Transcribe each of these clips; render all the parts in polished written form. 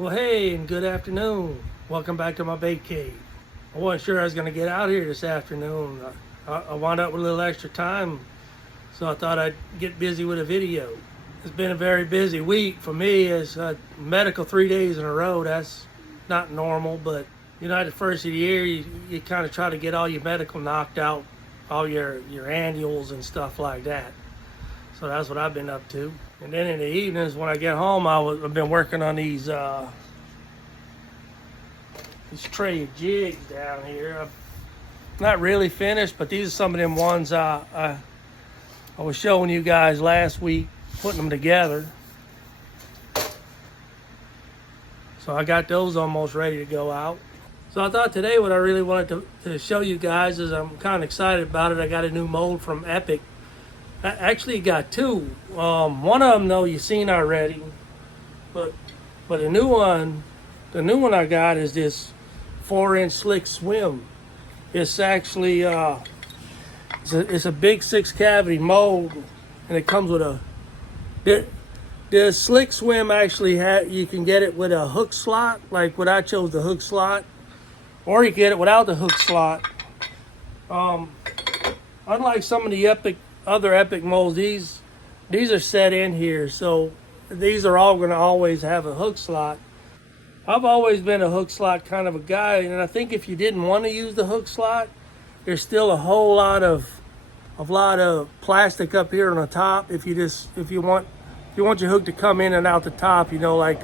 Well, hey, and good afternoon. Welcome back to my bait cave. I wasn't sure I was going to get out here this afternoon. I wound up with a little extra time, so I thought I'd get busy with a video. It's been a very busy week for me. As medical 3 days in a row. That's not normal, but you know, at the first of the year, you kind of try to get all your medical knocked out, all your annuals and stuff like that. So that's what I've been up to. And then in the evenings when I get home, I've been working on these tray of jigs down here. I'm not really finished, but these are some of them ones I was showing you guys last week, putting them together. So I got those almost ready to go out. So I thought today what I really wanted to show you guys is I'm kind of excited about it. I got a new mold from Epic. I actually got two. One of them though you've seen already, but the new one I got is this 4-inch slick swim. It's actually it's a big 6-cavity mold, and it comes with the slick swim. Actually, you can get it with a hook slot, like what I chose, the hook slot, or you get it without the hook slot. Unlike some of the other Epic molds, these are set in here, so these are all going to always have a hook slot. I've always been a hook slot kind of a guy, and I think if you didn't want to use the hook slot, there's still a whole lot of plastic up here on the top. If you want your hook to come in and out the top, you know, like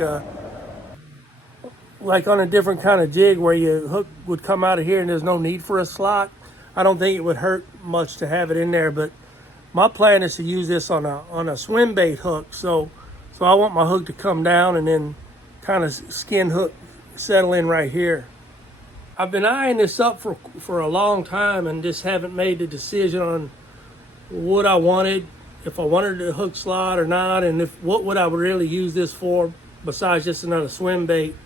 on a different kind of jig where your hook would come out of here and there's no need for a slot. I don't think it would hurt much to have it in there, but my plan is to use this on a swim bait hook. So I want my hook to come down and then kind of skin hook settle in right here. I've been eyeing this up for a long time and just haven't made the decision on what I wanted, if I wanted a hook slot or not, and what would I really use this for besides just another swim bait.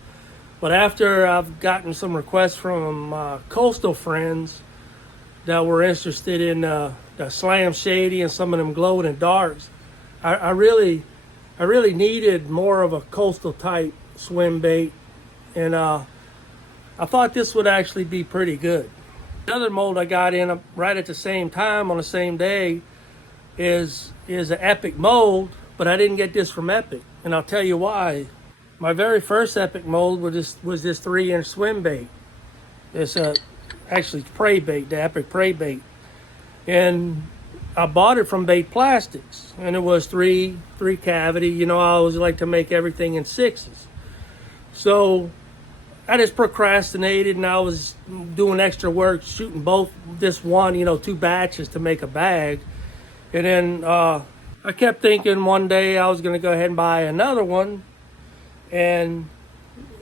But after I've gotten some requests from coastal friends that were interested in the Slam Shady and some of them glow in the darks, I really needed more of a coastal type swim bait, and I thought this would actually be pretty good. Another mold I got in right at the same time on the same day is an Epic mold, but I didn't get this from Epic, and I'll tell you why. My very first Epic mold was this 3-inch swim bait. It's actually prey bait, the Epic prey bait, and I bought it from Bait Plastics, and it was three cavity. You know, I always like to make everything in 6s. So I just procrastinated, and I was doing extra work shooting this one, 2 batches to make a bag. And then I kept thinking one day I was going to go ahead and buy another one, and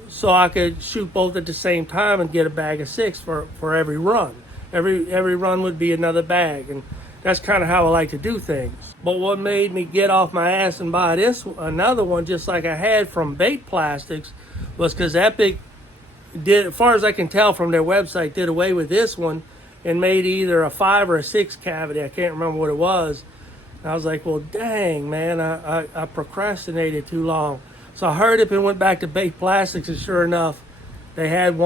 so I could shoot both at the same time and get a bag of 6 for every run. Every run would be another bag, and that's kind of how I like to do things. But what made me get off my ass and buy another one just like I had from Bait Plastics was because Epic did, as far as I can tell from their website, did away with this one and made either a 5 or a 6 cavity. I can't remember what it was. And I was like, well, dang, man, I procrastinated too long. So I hurried up and went back to Bait Plastics, and sure enough, they had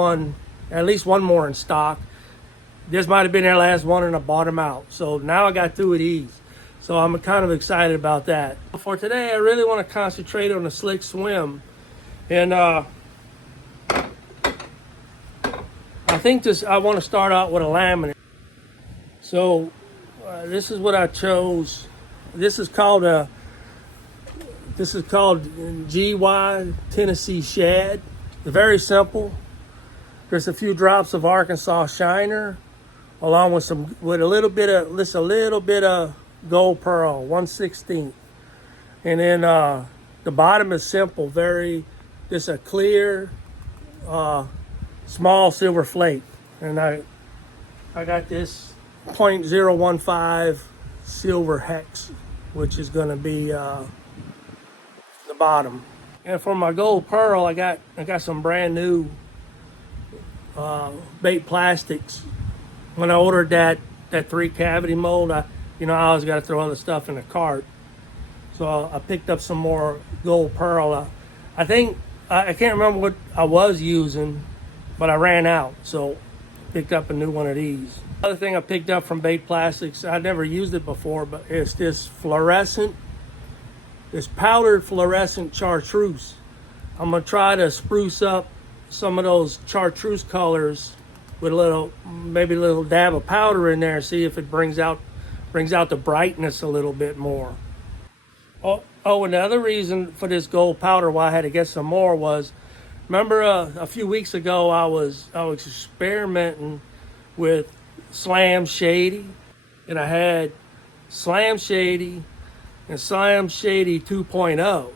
at least one more in stock. This might have been their last one, and I bought them out. So now I got 2 of these. So I'm kind of excited about that. For today, I really want to concentrate on the slick swim. And I think I want to start out with a laminate. So this is what I chose. This is called GY Tennessee Shad. It's very simple. There's a few drops of Arkansas Shiner, along with a little bit of gold pearl, 1/16. And then the bottom is simple, just a clear, small silver flake. And I got this .015 silver hex, which is going to be the bottom. And for my gold pearl, I got some brand new Bait Plastics. When I ordered that 3-cavity mold, I always got to throw other stuff in the cart. So I picked up some more gold pearl. I think I can't remember what I was using, but I ran out, so picked up a new one of these. Another thing I picked up from Bait Plastics, I never used it before, but it's this powdered fluorescent chartreuse. I'm gonna try to spruce up some of those chartreuse colors with maybe a little dab of powder in there and see if it brings out the brightness a little bit more. And the other reason for this gold powder why I had to get some more was, remember a few weeks ago I was experimenting with Slam Shady, and I had Slam Shady and Slam Shady 2.0.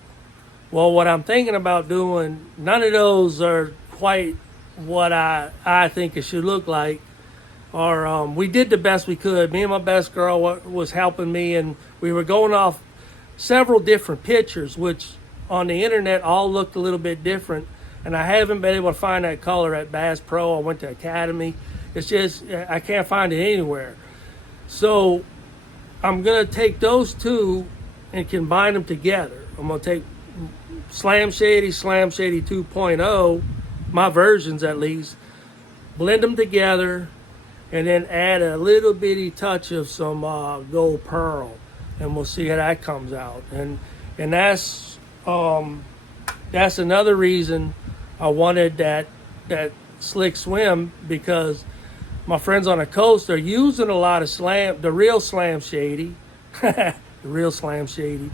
Well, what I'm thinking about doing, none of those are quite what I think it should look like. Or we did the best we could. Me and my best girl was helping me, and we were going off several different pictures, which on the internet all looked a little bit different. And I haven't been able to find that color at Bass Pro. I went to Academy. It's just, I can't find it anywhere. So I'm going to take those two and combine them together. I'm going to take Slam Shady 2.0, my versions at least, blend them together, and then add a little bitty touch of some gold pearl, and we'll see how that comes out. And that's another reason I wanted that slick swim, because my friends on the coast are using a lot of the real Slam Shady, the real Slam Shady,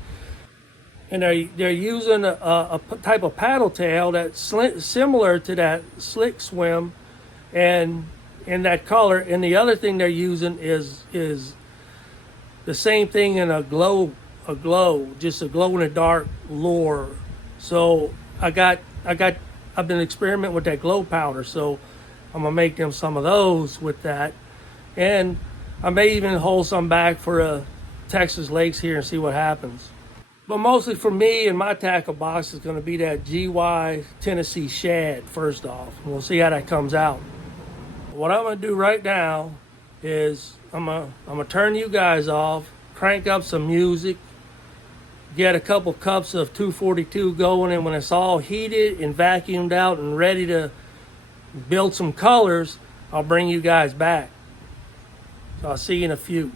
and they're using a type of paddle tail that's similar to that slick swim, and in that color. And the other thing they're using is the same thing in a glow, just a glow in the dark lure. So I've been experimenting with that glow powder, so I'm gonna make them some of those with that, and I may even hold some back for Texas lakes here and see what happens. But mostly for me and my tackle box is going to be that GY Tennessee Shad first off. We'll see how that comes out. What I'm going to do right now is I'm gonna turn you guys off, crank up some music, get a couple cups of 242 going, and when it's all heated and vacuumed out and ready to build some colors, I'll bring you guys back. So I'll see you in a few.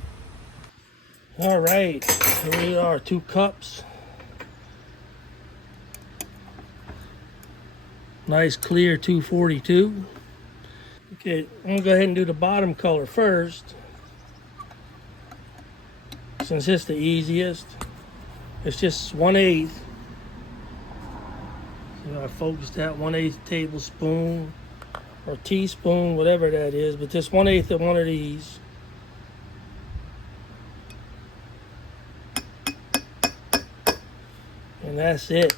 All right, here we are, 2 cups. Nice clear 242. Okay, I'm gonna go ahead and do the bottom color first, since it's the easiest. It's just 1/8. So I focused that 1/8 tablespoon or teaspoon, whatever that is, but just 1/8 of one of these. And that's it.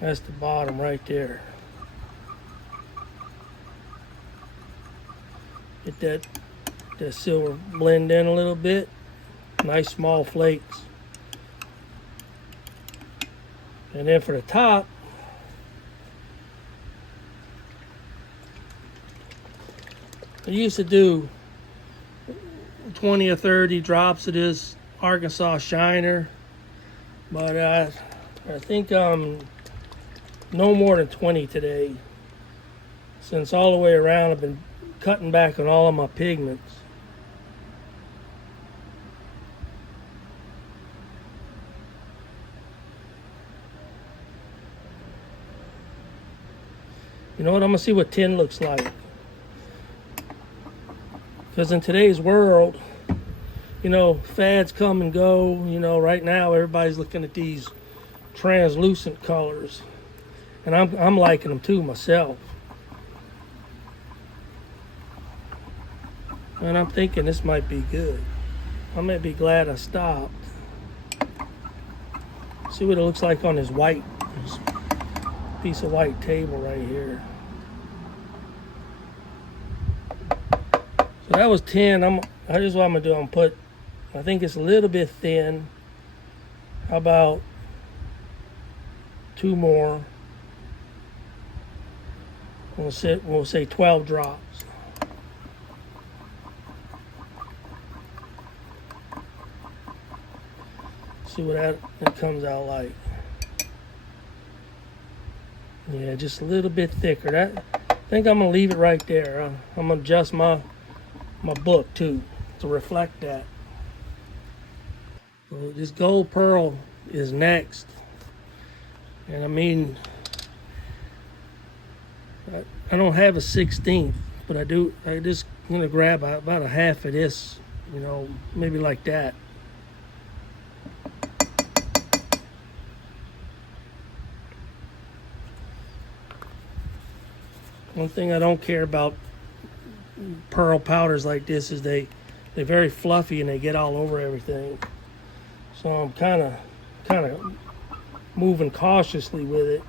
That's the bottom right there. Get that silver blend in a little bit. Nice small flakes. And then for the top, I used to do 20 or 30 drops of this Arkansas Shiner, but I think no more than 20 today, since all the way around I've been cutting back on all of my pigments. You know what, I'm gonna see what 10 looks like. Because in today's world, you know, fads come and go. You know, right now everybody's looking at these translucent colors, and I'm liking them too myself. And I'm thinking this might be good. I might be glad I stopped. See what it looks like on this white piece of white table right here. So that was 10. Here's what I'm gonna do. I'm put, I think it's a little bit thin. How about 2 more? We'll say 12 drops. See what that comes out like. Yeah, just a little bit thicker. I think I'm gonna leave it right there. I'm gonna adjust my book too to reflect that. Well, this gold pearl is next, and I mean, I don't have a 16th, but I do. I just gonna grab about a half of this, you know, maybe like that. One thing I don't care about pearl powders like this is they're very fluffy and they get all over everything. So I'm kind of moving cautiously with it.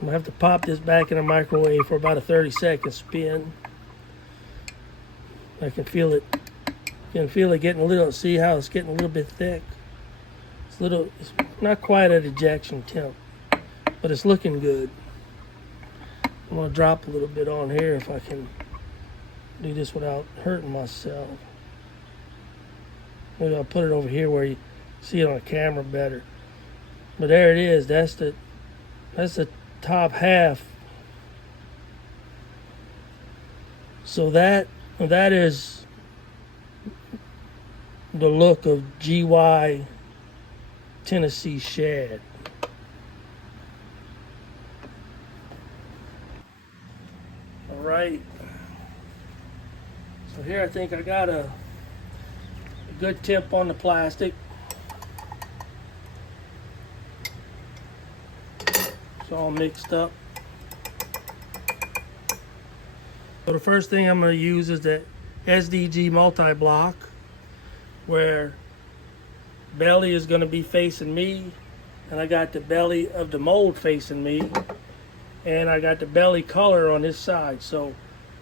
I'm gonna have to pop this back in the microwave for about a 30-second spin. I can feel it. You can feel it getting a little. See how it's getting a little bit thick. It's not quite at ejection temp, but it's looking good. I'm gonna drop a little bit on here if I can do this without hurting myself. Maybe I'll put it over here where you see it on the camera better. But there it is. That's the top half. So that is the look of GY Tennessee Shad. All right. So here I think I got a good tip on the plastic. It's all mixed up. So the first thing I'm going to use is the SDG multi-block, where belly is going to be facing me, and I got the belly of the mold facing me, and I got the belly color on this side. So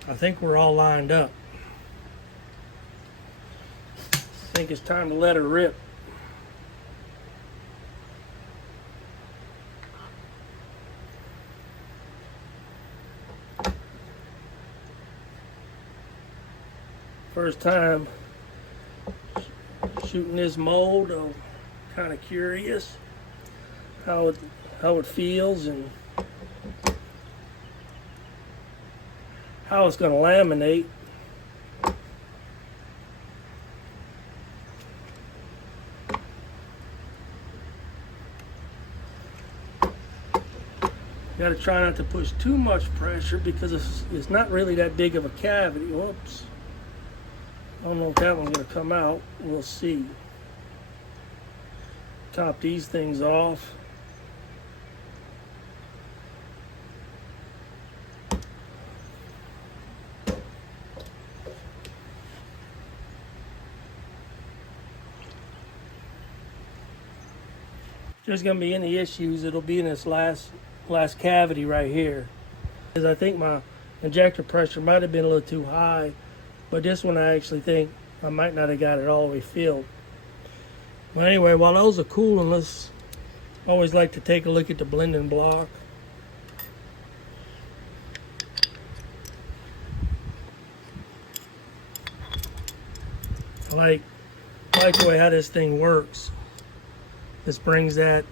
I think we're all lined up. I think it's time to let her rip. First time shooting this mold, I'm kind of curious how it feels and how it's going to laminate. You got to try not to push too much pressure because it's not really that big of a cavity. Whoops. I don't know if that one's going to come out. We'll see. Top these things off. If there's going to be any issues, it'll be in this last cavity right here. Because I think my injector pressure might have been a little too high, but this one I actually think I might not have got it all the way filled. Well, anyway, while those are cooling, let's always like to take a look at the blending block. I like the way how this thing works. This brings that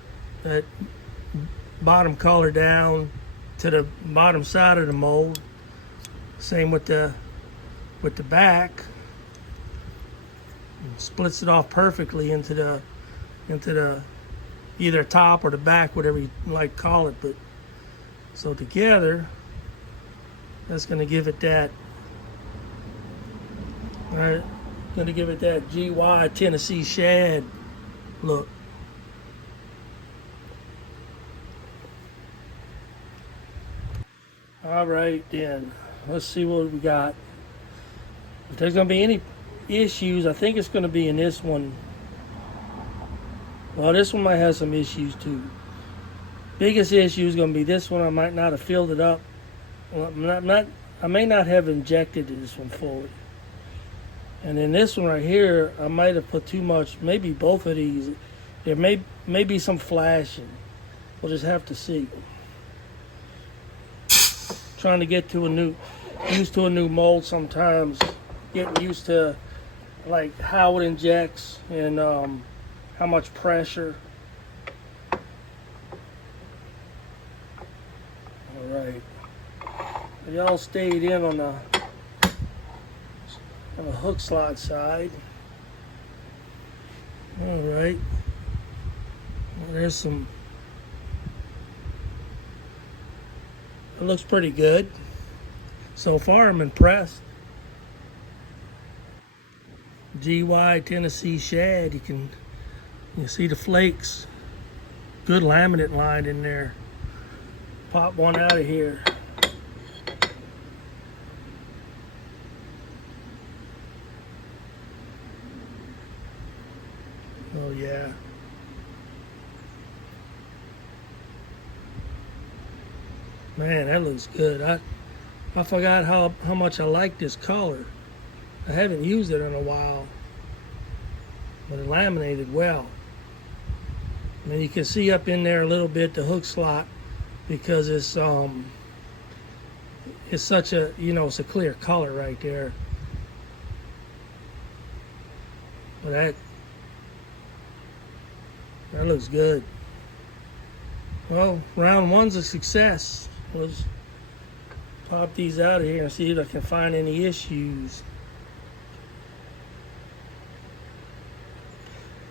bottom color down to the bottom side of the mold. Same with the back. Splits it off perfectly into the either top or the back, whatever you like to call it. But so together, that's going to give it that. All right, going to give it that GY Tennessee Shad look. All right, then let's see what we got. If there's going to be any issues, I think it's going to be in this one. Well, this one might have some issues too. Biggest issue is going to be this one. I might not have filled it up. Well, I may not have injected this one fully. And then this one right here, I might have put too much. Maybe both of these. There may be some flashing. We'll just have to see. trying to get to used to a new mold sometimes. Getting used to like how it injects and how much pressure. All right, they all stayed in on the hook slot side. All right, well, there's some. It looks pretty good so far. I'm impressed. GY Tennessee Shad. You see the flakes. Good laminate line in there. Pop one out of here. Oh yeah. Man, that looks good. I forgot how much I like this color. I haven't used it in a while, but it laminated well. And you can see up in there a little bit the hook slot because it's such a, it's a clear color right there. But that looks good. Well, round one's a success. Let's pop these out of here and see if I can find any issues.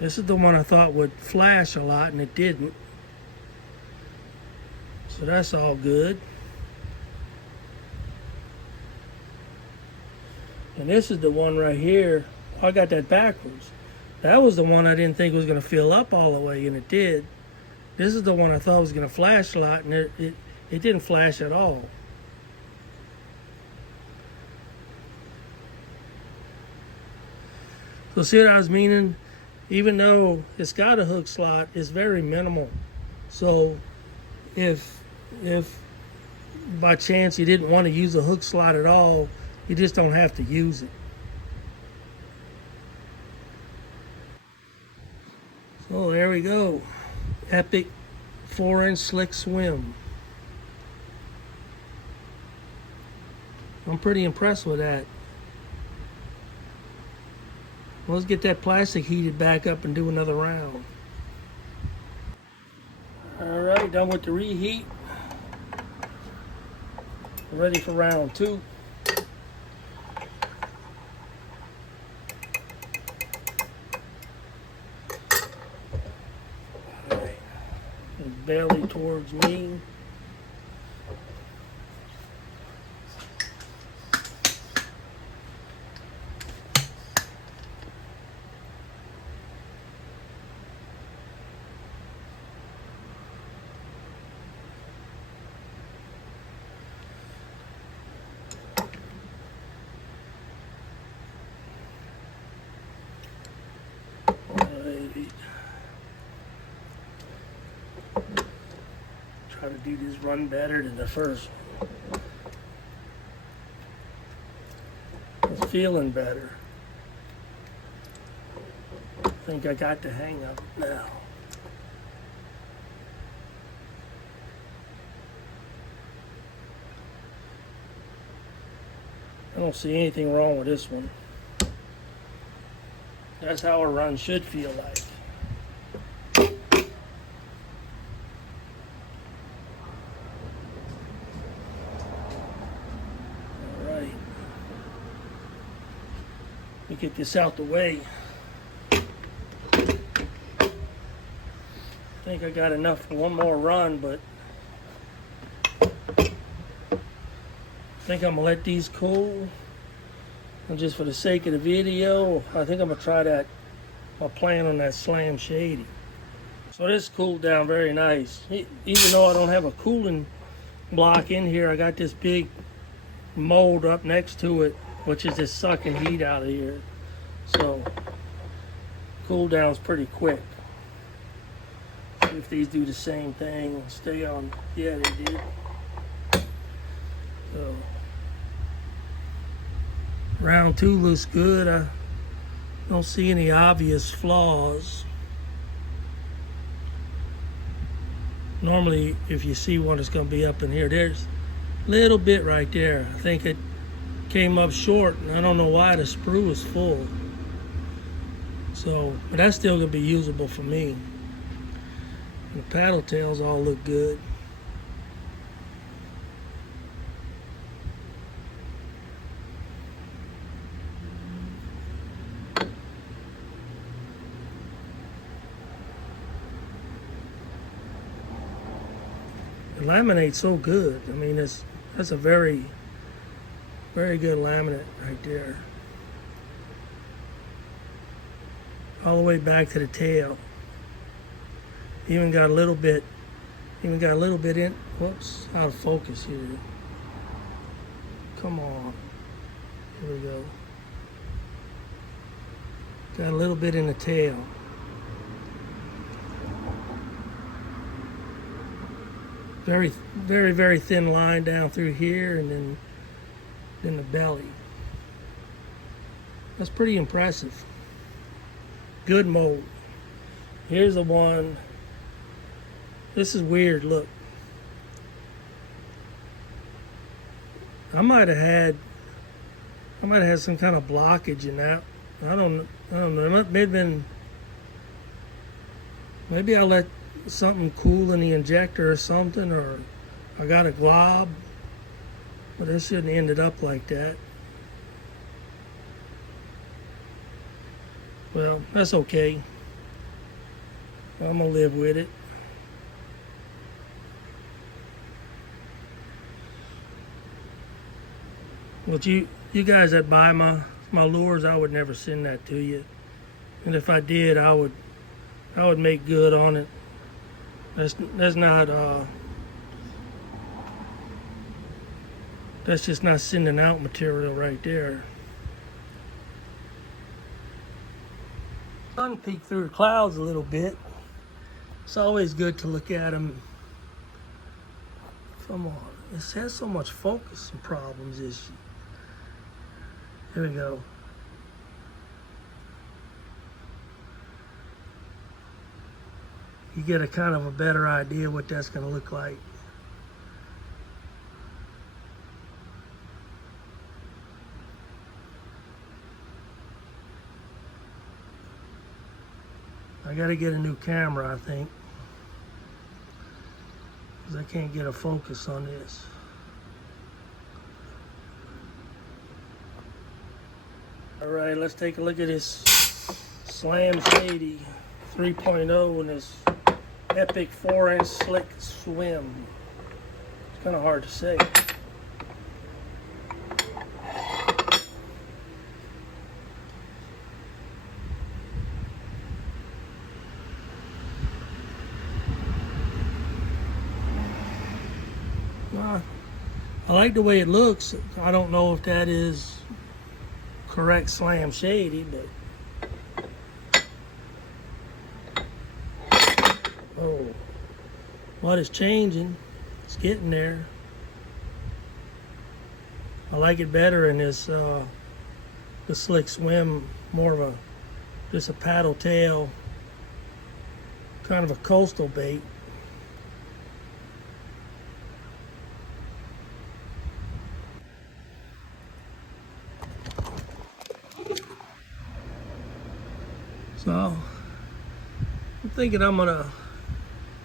This is the one I thought would flash a lot, and it didn't. So that's all good. And this is the one right here. I got that backwards. That was the one I didn't think was going to fill up all the way, and it did. This is the one I thought was going to flash a lot, and it didn't flash at all. So see what I was meaning? Even though it's got a hook slot, it's very minimal. So if by chance you didn't want to use a hook slot at all, you just don't have to use it. So there we go. Epic 4-inch slick swim. I'm pretty impressed with that. Let's get that plastic heated back up and do another round. Alright, done with the reheat. Ready for round two. Alright, belly towards me. Try to do this run better than the first one. It's feeling better. I think I got the hang of it now. I don't see anything wrong with this one. That's how a run should feel like. Alright. Let me get this out the way. I think I got enough for one more run, but I think I'm gonna let these cool. And just for the sake of the video, I think I'm gonna try that. My plan on that Slam Shady. So this cooled down very nice. Even though I don't have a cooling block in here, I got this big mold up next to it, which is just sucking heat out of here. So cool down's pretty quick. See if these do the same thing and stay on. Yeah, they did. So round two looks good. I don't see any obvious flaws. Normally, if you see one, it's going to be up in here. Little bit right there. I think it came up short, and I don't know why. The sprue was full. So, but that's still gonna be usable for me. The paddle tails all look good. The laminate's so good. I mean, that's a very, very good laminate right there. All the way back to the tail. Even got a little bit in. Whoops, out of focus here. Come on. Here we go. Got a little bit in the tail. Very, very, very thin line down through here, and then the belly. That's pretty impressive. Good mold. Here's the one. This is weird. Look, I might have had some kind of blockage in that. I don't know. Maybe I let something cool in the injector or something, or I got a glob, but it shouldn't have ended up like that. Well, that's okay. I'm gonna live with it. But you guys that buy my lures, I would never send that to you. And if I did, I would make good on it. That's just not sending out material right there. Sun peeked through the clouds a little bit. It's always good to look at them. Come on, this has so much focus and problems issue. Here we go. You get a kind of a better idea what that's going to look like. I got to get a new camera, I think, because I can't get a focus on this. All right, let's take a look at this Slam Shady 3.0 and this epic 4-inch slick swim. It's kind of hard to say. I like the way it looks. I don't know if that is correct Slam Shady, but oh, what is changing? It's getting there. I like it better in this the slick swim, more of just a paddle tail, kind of a coastal bait. So I'm thinking I'm gonna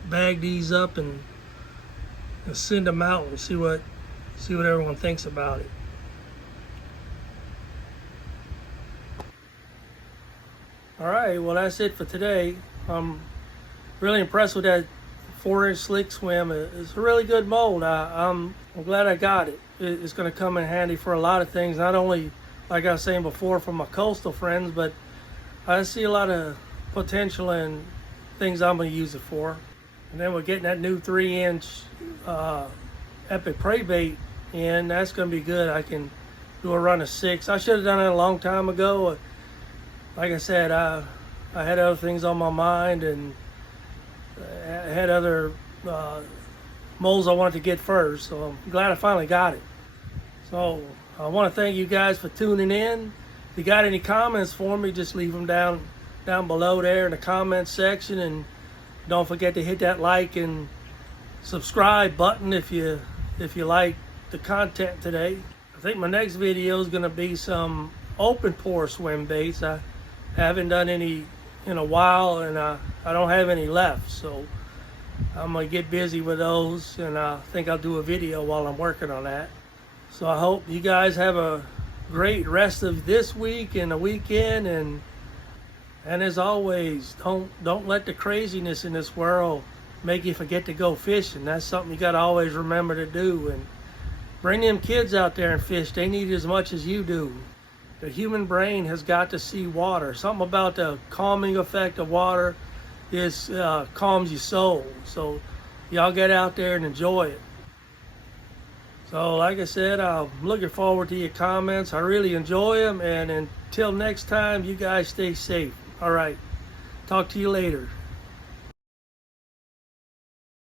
bag these up and send them out and see what everyone thinks about it. All right, well that's it for today. I'm really impressed with that 4-inch slick swim. It's a really good mold. I'm glad I got it. It's going to come in handy for a lot of things. Not only, like I was saying before, for my coastal friends, but I see a lot of potential in things I'm going to use it for. And then we're getting that new 3-inch epic prey bait in. That's going to be good. I can do a run of 6. I should have done it a long time ago. Like I said, I had other things on my mind, and I had other molds I wanted to get first. So I'm glad I finally got it. So I want to thank you guys for tuning in. If you got any comments for me, just leave them down below there in the comments section, and don't forget to hit that like and subscribe button if you like the content today. I think my next video is going to be some open pour swim baits. I haven't done any in a while, and I don't have any left, so I'm going to get busy with those, and I think I'll do a video while I'm working on that. So I hope you guys have a great rest of this week and the weekend, and as always, don't let the craziness in this world make you forget to go fishing. That's something you got to always remember to do. And bring them kids out there and fish. They need it as much as you do. The human brain has got to see water. Something about the calming effect of water is calms your soul. So y'all get out there and enjoy it. So like I said, I'm looking forward to your comments. I really enjoy them. And until next time, you guys stay safe. All right. Talk to you later.